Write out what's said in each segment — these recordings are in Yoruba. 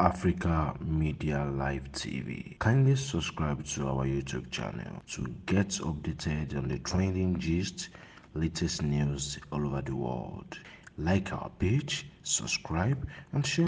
Africa Media Live TV. Kindly subscribe to our YouTube channel to get updated on the trending gist, latest news all over the world. Like our page, subscribe, and share.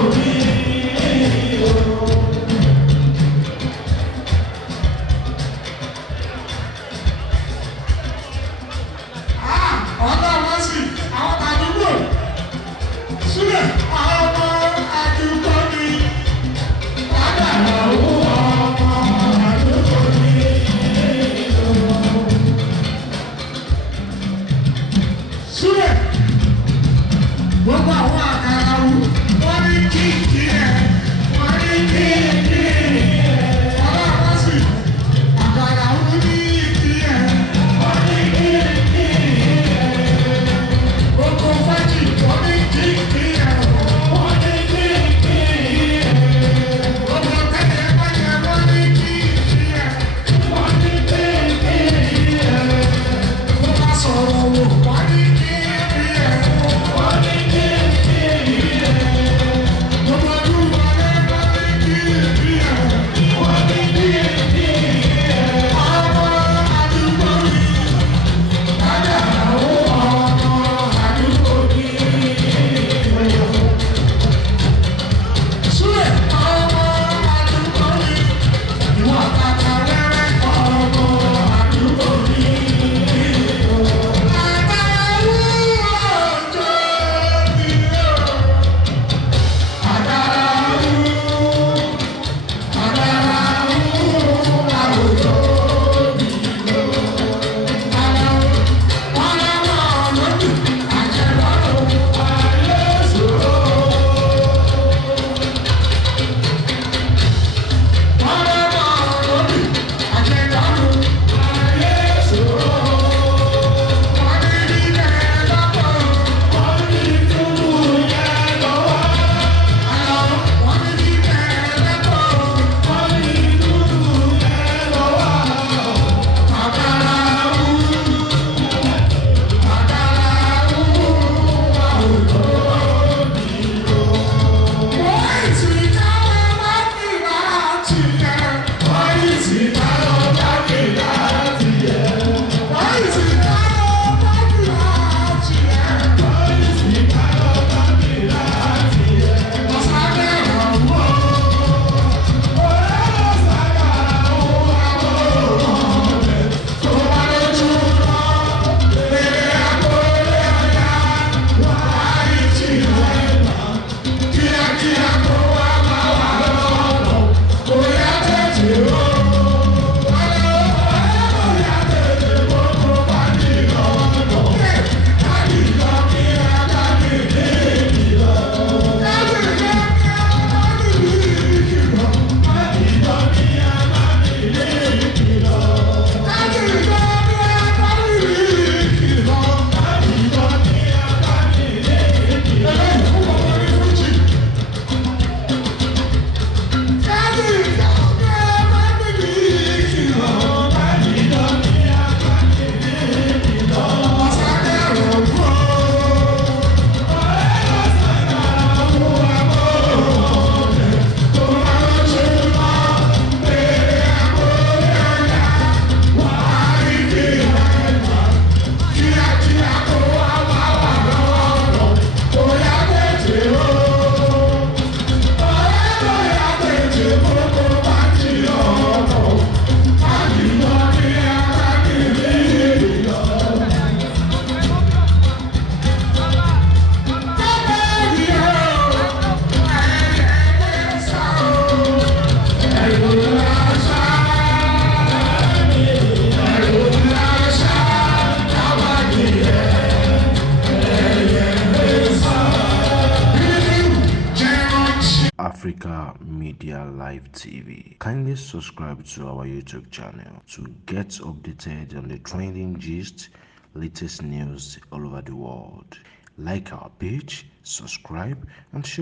Africa Media Live TV. Kindly subscribe to our YouTube channel to get updated on the trending gist, latest news all over the world. Like our page, subscribe, and share.